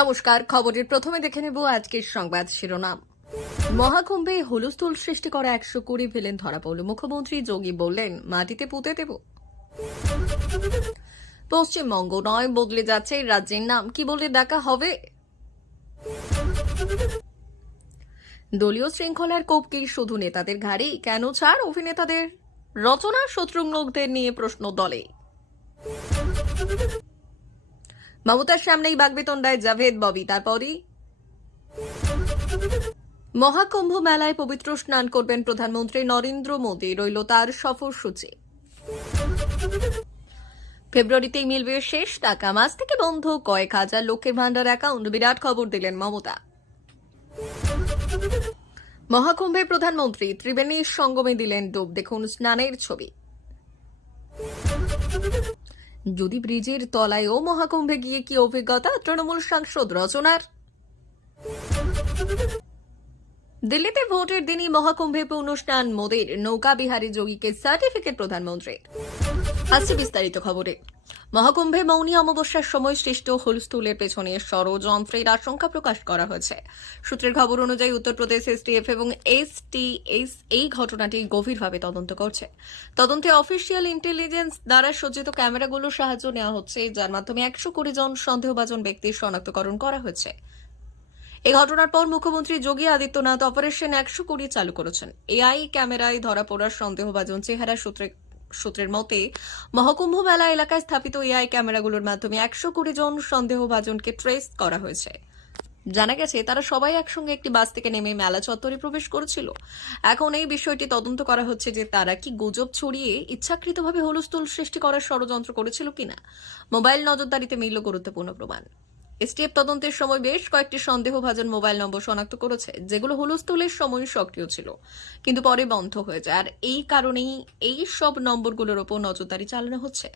নমস্কার, খবরের প্রথমে দেখে নেব আজকের সংবাদ শিরোনাম। মহাকুম্ভে হুলস্থুল সৃষ্টি করা একশো কুড়ি ভিলেন ধরা পড়ল। মুখ্যমন্ত্রী যোগী বললেন, মাটিতে পুঁতে দেব। পশ্চিমবঙ্গ নয়, বদলে যাচ্ছে রাজ্যের নাম। কি বলে ডাকা হবে? দলীয় শৃঙ্খলার কোপ কি শুধু নেতাদের ঘাড়েই কেন ছাড় অভিনেতাদের রচনা শত্রুঘ্নদের নিয়ে প্রশ্ন দলে। মমতার সামনেই বাগবেতন্ডায় জাভেদ ববি, তারপরই? মহাকুম্ভ মেলায় পবিত্র স্নান করবেন প্রধানমন্ত্রী নরেন্দ্র মোদী, রইল তার সফরসূচি ফেব্রুয়ারিতেই মিলবে শেষ টাকা মাস থেকে বন্ধ, কয়েক হাজার লক্ষ্যের ভান্ডার অ্যাকাউন্ট, বিরাট খবর দিলেন মমতা। মহাকুম্ভে প্রধানমন্ত্রী ত্রিবেণীর সঙ্গমে দিলেন ডুব, দেখুন স্নানের ছবি। যদি ব্রিজের তলায় ও মহাকুম্ভে গিয়ে কি অভিজ্ঞতা? তৃণমূল সাংসদ রচনার। দিল্লিতে ভোটের দিনই মহাকুম্ভে পূর্ণ স্নান মোদীর। নৌকা বিহারী যোগীকে সার্টিফিকেট প্রধানমন্ত্রীর। আসছে বিস্তারিত খবরে। মহাকুম্ভে মৌনী অমাবস্যার সময় সৃষ্ট হুলস্থুলের পেছনে ষড়যন্ত্রের আশঙ্কা প্রকাশ করা হয়েছে। সূত্রের খবর অনুযায়ী উত্তরপ্রদেশ এসটিএফ এবং এসটিএস এই ঘটনাটি গভীরভাবে তদন্ত করছে। তদন্তে অফিসিয়াল ইন্টেলিজেন্স দ্বারা সজ্জিত ক্যামেরাগুলোর সাহায্য নেওয়া হচ্ছে, যার মাধ্যমে একশো কুড়ি জন সন্দেহভাজন ব্যক্তির শনাক্তকরণ করা হয়েছে। এই ঘটনার পর মুখ্যমন্ত্রী যোগী আদিত্যনাথ অপারেশন একশো কুড়ি চালু করেছেন। এআই ক্যামেরায় ধরা পড়ার সন্দেহভাজন চেহারা সূত্রে সূত্রের মতে, মহকুম্ভ মেলা এলাকায় স্থাপিত এআই ক্যামেরাগুলোর মাধ্যমে একশো কুড়ি জন সন্দেহভাজনকে ট্রেস করা হয়েছে। জানা গেছে, তারা সবাই একসঙ্গে একটি বাস থেকে নেমে মেলা চত্বরে প্রবেশ করেছিল। এখন এই বিষয়টি তদন্ত করা হচ্ছে যে তারা কি গুজব ছড়িয়ে ইচ্ছাকৃতভাবে হুলস্থুল সৃষ্টি করার ষড়যন্ত্র করেছিল কিনা। মোবাইল নজরদারিতে মিলল গুরুত্বপূর্ণ প্রমাণ। এসটিএফ তদন্তের সময় বেশ কয়েকটি সন্দেহভাজন মোবাইল নম্বর শনাক্ত করেছে, যেগুলো হুলস্থুলের সময় সক্রিয় ছিল, কিন্তু পরে বন্ধ হয়ে যায়। আর এই কারণেই এই সব নম্বরগুলোর ওপর নজরদারি চালানো হচ্ছে।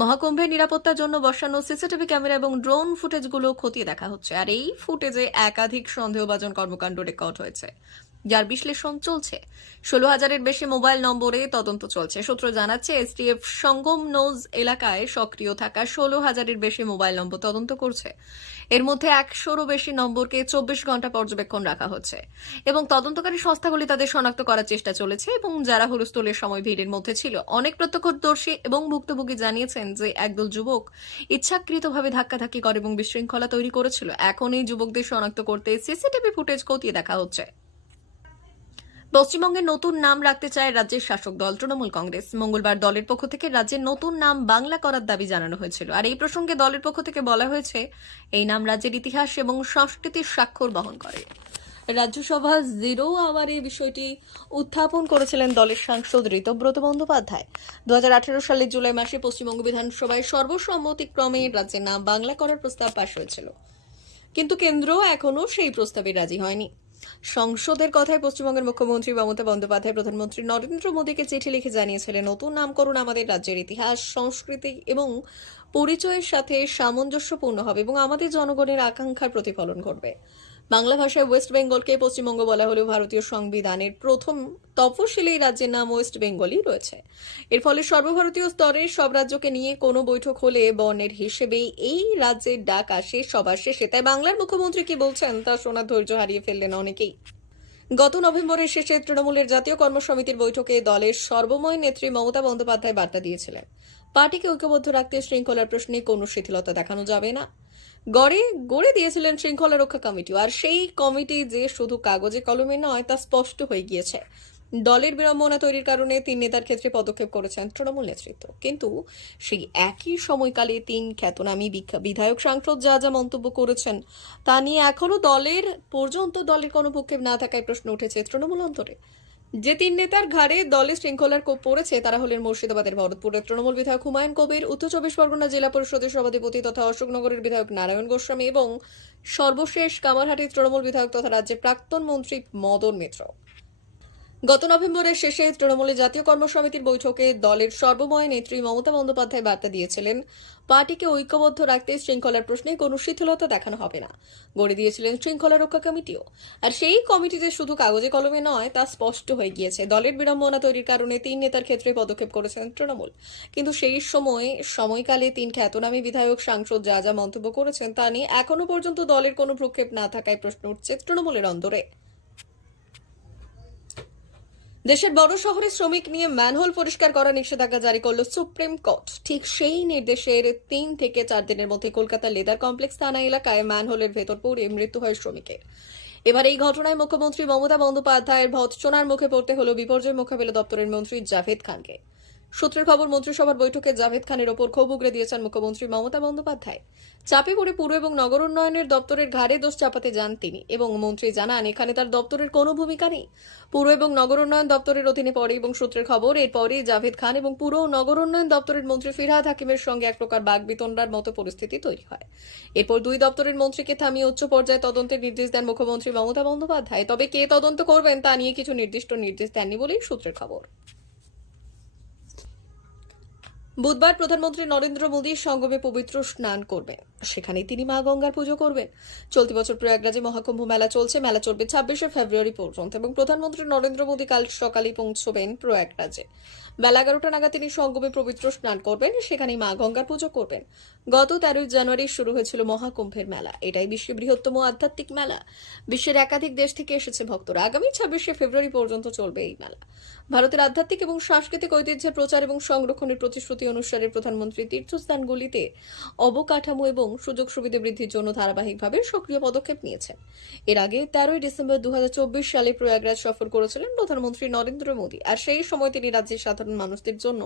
মহাকুম্ভের নিরাপত্তার জন্য বসানো সিসিটিভি ক্যামেরা এবং ড্রোন ফুটেজগুলো খতিয়ে দেখা হচ্ছে, আর এই ফুটেজে একাধিক সন্দেহভাজন কর্মকাণ্ড রেকর্ড হয়েছে। যার বিশ্লেষণ চলছে। ষোলো হাজারের বেশি মোবাইল নম্বরে তদন্ত চলছে। সূত্র জানাচ্ছে, এসটিএফ সঙ্গম নোজ এলাকায় সক্রিয় থাকা ষোলো হাজারের বেশি মোবাইল নম্বর তদন্ত করছে। এর মধ্যে একশোরও বেশি নম্বরকে চব্বিশ ঘণ্টা পর্যবেক্ষণ রাখা হচ্ছে। এবং তদন্তকারী সংস্থাগুলি তাদের শনাক্ত করার চেষ্টা চলেছে এবং যারা হুলস্থলের সময় ভিড়ের মধ্যে ছিল, অনেক প্রত্যক্ষদর্শী এবং ভুক্তভোগী জানিয়েছেন যে একদল যুবক ইচ্ছাকৃতভাবে ধাক্কাধাক্কি করে এবং বিশৃঙ্খলা তৈরি করেছিল। এখন এই যুবকদের শনাক্ত করতে সিসিটিভি ফুটেজ খতিয়ে দেখা হচ্ছে। পশ্চিমবঙ্গের নতুন নাম রাখতে চায় রাজ্যের শাসক দল, তৃণমূল কংগ্রেস। মঙ্গলবার দলের পক্ষ থেকে রাজ্যের নতুন নাম বাংলা করার দাবি জানানো হয়েছিল। আর এই প্রসঙ্গে দলের পক্ষ থেকে বলা হয়েছে, এই নাম রাজ্যের ইতিহাস এবং সংস্কৃতির স্বাক্ষর বহন করে। রাজ্যসভা জিরো আওয়ার এই বিষয়টি উত্থাপন করেছিলেন দলের সাংসদ ঋতব্রত বন্দ্যোপাধ্যায়। দু হাজার আঠেরো সালের জুলাই মাসে পশ্চিমবঙ্গ বিধানসভায় সর্বসম্মতিক্রমে রাজ্যের নাম বাংলা করার প্রস্তাব পাশ হয়েছিল। কিন্তু কেন্দ্র এখনও সেই প্রস্তাবে রাজি হয়নি। সংসদের কথায় পশ্চিমবঙ্গের মুখ্যমন্ত্রী মমতা বন্দ্যোপাধ্যায়, প্রধানমন্ত্রী নরেন্দ্র মোদীকে চিঠি লিখে জানিয়েছিলেন, নতুন নামকরণ আমাদের রাজ্যের ইতিহাস, সংস্কৃতি এবং পরিচয়ের সাথে সামঞ্জস্যপূর্ণ হবে এবং আমাদের জনগণের আকাঙ্ক্ষার প্রতিফলন করবে বাংলা ভাষায় ওয়েস্ট বেঙ্গলকে পশ্চিমবঙ্গ বলা হলেও ভারতীয় সংবিধানের প্রথম তফসিলি রাজ্যের নাম ওয়েস্ট বেঙ্গলই রয়েছে। এর ফলে সর্বভারতীয় স্তরের সব রাজ্যকে নিয়ে কোনো বৈঠক হলে বর্ণের হিসেবে এই রাজ্যের ডাক আসে সবার শেষে। তাই বাংলার মুখ্যমন্ত্রী কি বলছেন তা শোনার ধৈর্য হারিয়ে ফেললেন অনেকেই। গত নভেম্বরের শেষে তৃণমূলের জাতীয় কর্মসমিতির বৈঠকে দলের সর্বময় নেত্রী মমতা বন্দ্যোপাধ্যায় বার্তা দিয়েছিলেন। পার্টিকে ঐক্যবদ্ধ রাখতে শৃঙ্খলার প্রশ্নে কোনো শিথিলতা দেখানো যাবে না। গড়ে গড়ে দিয়েছিলেন শৃঙ্খলা রক্ষা কমিটি। আর সেই কমিটি যে শুধু কাগজে কলমে নয়, তা স্পষ্ট হয়ে গিয়েছে। দলের বিড়ম্বনা তৈরির কারণে তিন নেতার ক্ষেত্রে পদক্ষেপ করেছেন তৃণমূল নেতৃত্ব। কিন্তু সেই একই সময়কালে তিন খ্যাতনামী বিধায়ক সাংসদ যা যা মন্তব্য করেছেন, তা নিয়ে এখনও দলের, পর্যন্ত দলের কোনো ভূক্ষেপ না থাকায় প্রশ্ন উঠেছে তৃণমূল অন্তরে। যে তিন নেতার ঘাড়ে দলের শৃঙ্খলার কোপ পড়েছে, তারা হলেন মুর্শিদাবাদের ভরতপুরের তৃণমূল বিধায়ক হুমায়ুন কবির, উত্তর চব্বিশ পরগনা জেলা পরিষদের সভাধিপতি তথা অশোকনগরের বিধায়ক নারায়ণ গোস্বামী এবং সর্বশেষ কামারহাটির তৃণমূল বিধায়ক তথা রাজ্যের প্রাক্তন মন্ত্রী মদন মিত্র। গত নভেম্বরের শেষে তৃণমূলের জাতীয় কর্মসমিতির বৈঠকে দলের সর্বময় নেত্রী মমতা বন্দ্যোপাধ্যায় বার্তা দিয়েছিলেন, পার্টিকে ঐক্যবদ্ধ রাখতে শৃঙ্খলার প্রশ্নে কোনো শিথিলতা দেখানো হবে না। গড়ে দিয়েছিলেন শৃঙ্খলা রক্ষা কমিটিও। আর সেই কমিটিতে শুধু কাগজে কলমে নয়, তা স্পষ্ট হয়ে গিয়েছে। দলের বিড়ম্বনা তৈরির কারণে তিন নেতার ক্ষেত্রে পদক্ষেপ করেছেন তৃণমূল। কিন্তু সেই সময়, সময়কালে তিন খ্যাতনামী বিধায়ক সাংসদ যা যা মন্তব্য করেছেন তা নিয়ে এখনও পর্যন্ত দলের কোনো প্রক্ষেপ না থাকায় প্রশ্ন উঠছে তৃণমূলের অন্দরে। দেশের বড় শহরে শ্রমিক নিয়ে ম্যানহোল পরিষ্কার করার নিষেধাজ্ঞা জারি করল সুপ্রিম কোর্ট। ঠিক সেই নির্দেশের তিন থেকে চার দিনের মধ্যে কলকাতা লেদার কমপ্লেক্স থানা এলাকায় ম্যানহোলের ভেতর পড়ে মৃত্যু হয় শ্রমিকের। এবার এই ঘটনায় মুখ্যমন্ত্রী মমতা বন্দ্যোপাধ্যায়ের ভৎসনার মুখে পড়তে হল বিপর্যয় মোকাবিলা দপ্তরের মন্ত্রী জাভেদ খানকে। সূত্রের খবর, মন্ত্রিসভার বৈঠকে জাভেদ খানের ওপর ক্ষোভ উগরে দিয়েছেন মুখ্যমন্ত্রী মমতা বন্দ্যোপাধ্যায়। চাপে পড়ে পুর এবং নগর উন্নয়নের দপ্তরের ঘাড়ে দোষ চাপাতে যান তিনি এবং মন্ত্রী জানান, এখানে তার দপ্তরের কোনো ভূমিকা নেই। পুর এবং নগর উন্নয়ন দপ্তরের অধীনে পড়ে এবং সূত্রের খবর, এরপরই জাভেদ খান এবং পুর ও নগর উন্নয়ন দপ্তরের মন্ত্রী ফিরহাদ হাকিমের সঙ্গে এক প্রকার বাগবিতণ্ডার মতো পরিস্থিতি তৈরি হয়। এরপর দুই দপ্তরের মন্ত্রীকে থামিয়ে উচ্চ পর্যায়ে তদন্তের নির্দেশ দেন মুখ্যমন্ত্রী মমতা বন্দ্যোপাধ্যায়। তবে কে তদন্ত করবেন তা নিয়ে কিছু নির্দিষ্ট নির্দেশ দেননি বলেই সূত্রের খবর। বুধবার প্রধানমন্ত্রী নরেন্দ্র মোদী সঙ্গমে পবিত্র স্নান করবেন। সেখানে তিনি মা গঙ্গার পুজো করবেন। চলতি বছর প্রয়াগরাজে মহাকুম্ভ মেলা চলছে। মেলা চলবে ছাব্বিশে ফেব্রুয়ারি পর্যন্ত এবং প্রধানমন্ত্রী নরেন্দ্র মোদী কাল সকালে পৌঁছবেন প্রয়াগরাজে। বেলা এগারোটা নাগাদ তিনি সঙ্গমে পবিত্র স্নান করবেন। সেখানে মা গঙ্গার পুজো করবেন। গত তেরোই জানুয়ারি শুরু হয়েছিল মহাকুম্ভের মেলা। এটাই বিশ্বের বৃহত্তম আধ্যাত্মিক মেলা। বিশ্বের একাধিক দেশ থেকে এসেছে ভক্তরা। আগামী ছাব্বিশে ফেব্রুয়ারি পর্যন্ত চলবে এই মেলা। ভারতের আধ্যাত্মিক এবং সাংস্কৃতিক ঐতিহ্যের প্রচার এবং সংরক্ষণের প্রতিশ্রুতি অনুসারে প্রধানমন্ত্রী তীর্থস্থানগুলিতে অবকাঠামো এবং সুযোগ সুবিধা বৃদ্ধির জন্য ধারাবাহিকভাবে সক্রিয় পদক্ষেপ নিয়েছেন। এর আগে তেরোই ডিসেম্বর দু সালে প্রয়াগরাজ সফর করেছিলেন প্রধানমন্ত্রী নরেন্দ্র মোদী। আর সেই সময় তিনি রাজ্যের সাধারণ মানুষদের জন্য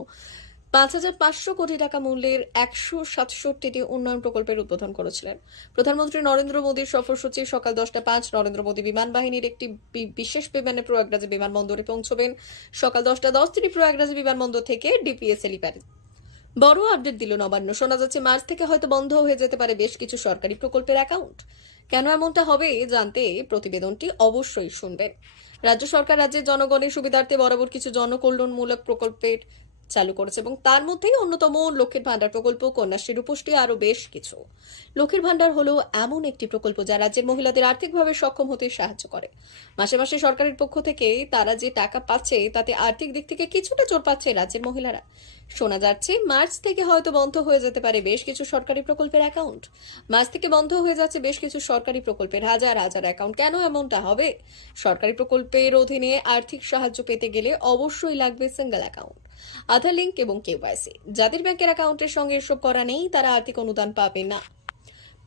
পাঁচ হাজার পাঁচশো কোটি টাকা মূল্যের একশো সাতষট্টিটি উন্নয়ন প্রকল্পের উদ্বোধন করেছিলেন। প্রধানমন্ত্রী নরেন্দ্র মোদীর সফরসূচি সকাল দশটা পাঁচ নরেন্দ্র মোদী বিমান বাহিনীর একটি বিশেষ বিমানে প্রয়াগরাজে বিমানবন্দরে পৌঁছবেন। সকাল দশটা দশ তিনি প্রয়াগরাজে বিমানবন্দর থেকে ডিপিএস হেলিপ্যাড বড় আপডেট দিল নবান্ন। শোনা যাচ্ছে মার্চ থেকে হয়তো বন্ধ হয়ে যেতে পারে বেশ কিছু সরকারি প্রকল্পের অ্যাকাউন্ট কেন এমনটা হবে জানতে প্রতিবেদনটি অবশ্যই শুনবেন। রাজ্য সরকার রাজ্যের জনগণের সুবিধার্থে বরাবর কিছু জনকল্যাণমূলক প্রকল্পের চালু করেছে এবং তার মধ্যেই অন্যতম লক্ষ্মীর ভাণ্ডার প্রকল্প, কন্যাশ্রী রূপশ্রী আরও বেশ কিছু। লক্ষ্মীর ভাণ্ডার হলো এমন একটি প্রকল্প যা রাজ্যের মহিলাদের আর্থিকভাবে সক্ষম হতে সাহায্য করে। মাসে মাসে সরকারের পক্ষ থেকে তারা যে টাকা পাচ্ছে, তাতে আর্থিক দিক থেকে কিছুটা জোর পাচ্ছে রাজ্যের মহিলারা। শোনা যাচ্ছে, মার্চ থেকে হয়তো বন্ধ হয়ে যেতে পারে বেশ কিছু সরকারি প্রকল্পের অ্যাকাউন্ট। মার্চ থেকে বন্ধ হয়ে যাচ্ছে বেশ কিছু সরকারি প্রকল্পের, হাজার হাজার অ্যাকাউন্ট। কেন এমনটা হবে? সরকারি প্রকল্পের অধীনে আর্থিক সাহায্য পেতে গেলে অবশ্যই লাগবে সিঙ্গেল অ্যাকাউন্ট আধার লিঙ্ক এবং কেওয়াইসি যাদের ব্যাংকের অ্যাকাউন্টের সঙ্গে এসব করা নেই, তারা আর্থিক অনুদান পাবে না।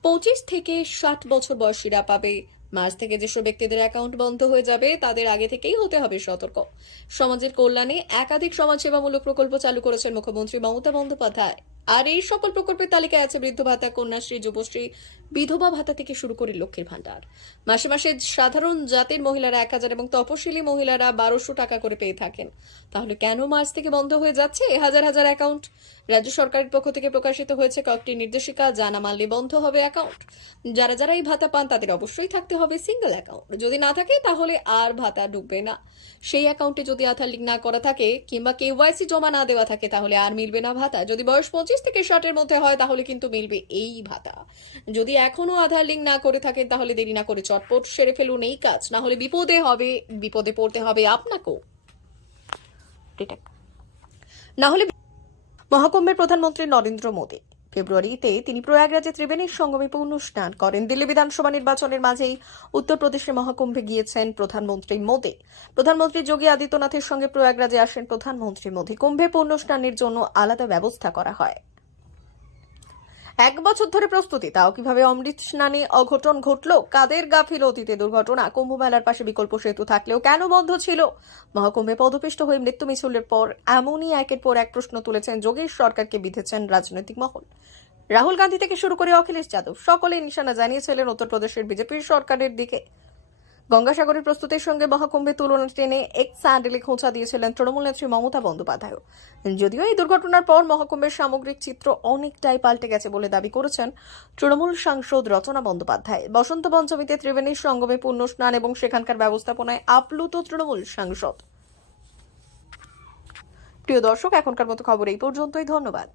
পঁচিশ থেকে ষাট বছর বয়সীরা পাবে। মার্চ থেকে যেসব ব্যক্তিদের অ্যাকাউন্ট বন্ধ হয়ে যাবে, তাদের আগে থেকেই হতে হবে সতর্ক। সমাজের কল্যাণে একাধিক সমাজসেবামূলক প্রকল্প চালু করেছেন মুখ্যমন্ত্রী মমতা বন্দ্যোপাধ্যায়। আর এই সকল প্রকল্পের তালিকায় আছে বৃদ্ধ ভাতা, কন্যাশ্রী, যুবশ্রী বিধবা ভাতা থেকে শুরু করে লক্ষ্মীর ভান্ডার মাসে মাসে সাধারণ জাতির মহিলারা এক হাজার এবং তপশিলি মহিলারা বারোশো টাকা করে পেয়ে থাকেন। তাহলে কেন মার্চ থেকে বন্ধ হয়ে যাচ্ছে হাজার হাজার অ্যাকাউন্ট রাজ্য সরকারের পক্ষ থেকে প্রকাশিত হয়েছে কয়েকটি নির্দেশিকা, জানা মানলে বন্ধ হবে অ্যাকাউন্ট যারা যারা এই ভাতা পান তাদের অবশ্যই থাকতে হবে সিঙ্গেল অ্যাকাউন্ট যদি না থাকে তাহলে আর ভাতা ঢুকবে না। সেই অ্যাকাউন্টে যদি আধার লিঙ্ক না করা থাকে কিংবা কেওয়াইসি জমা না দেওয়া থাকে তাহলে আর মিলবে না ভাতা। যদি বয়স পঁচিশ থেকে ষাটের মধ্যে হয় তাহলে কিন্তু মিলবে এই ভাতা। যদি এখনও আধার লিঙ্ক না করে থাকেন তাহলে দেরি না করে চটপট সেরে ফেলুন এই কাজ। না হলে বিপদে হবে বিপদে পড়তে হবে আপনাকেও. না হলে মহাকুম্ভের প্রধানমন্ত্রী নরেন্দ্র মোদী। ফেব্রুয়ারিতে তিনি প্রয়াগরাজে ত্রিবেণীর সঙ্গমে পূর্ণ স্নান করেন। দিল্লি বিধানসভা নির্বাচনের মাঝেই উত্তরপ্রদেশের মহাকুম্ভে গিয়েছেন প্রধানমন্ত্রী মোদী। প্রধানমন্ত্রী যোগী আদিত্যনাথের সঙ্গে প্রয়াগরাজে আসেন প্রধানমন্ত্রী মোদী। কুম্ভে পূর্ণ স্নানের জন্য আলাদা ব্যবস্থা করা হয়। এক বছর ধরে প্রস্তুতি, তাও কীভাবে অমৃত স্নানে অঘটন ঘটল, কাদের গাফিল অতীতে দুর্ঘটনা, কুম্ভ মেলার পাশে বিকল্প সেতু থাকলেও কেন বন্ধ ছিল? মহাকুম্ভে পদপিষ্ট হয়ে মৃত্যু মিছিলের পর এমনই একের পর এক প্রশ্ন তুলেছেন যোগেশ সরকারকে, বিঁধেছেন রাজনৈতিক মহল। রাহুল গান্ধী থেকে শুরু করে অখিলেশ যাদব সকলে নিশানা জানিয়েছিলেন উত্তরপ্রদেশের বিজেপির সরকারের দিকে। গঙ্গাসাগরের প্রস্তুতির সঙ্গে মহাকুম্ভে তুলনা টেনে এক স্যান্ডেলে খোঁচা দিয়েছিলেন তৃণমূল নেত্রী মমতা বন্দ্যোপাধ্যায় যদিও এই দুর্ঘটনার পর মহাকুম্ভের সামগ্রিক চিত্র অনেকটাই পাল্টে গেছে বলে দাবি করেছেন তৃণমূল সাংসদ রচনা বন্দ্যোপাধ্যায়। বসন্ত পঞ্চমীতে ত্রিবেণীর সঙ্গমে পূর্ণ স্নান এবং সেখানকার ব্যবস্থাপনায় আপ্লুত তৃণমূল সাংসদ। প্রিয় দর্শক, এখনকার মতো খবর এই পর্যন্তই। ধন্যবাদ।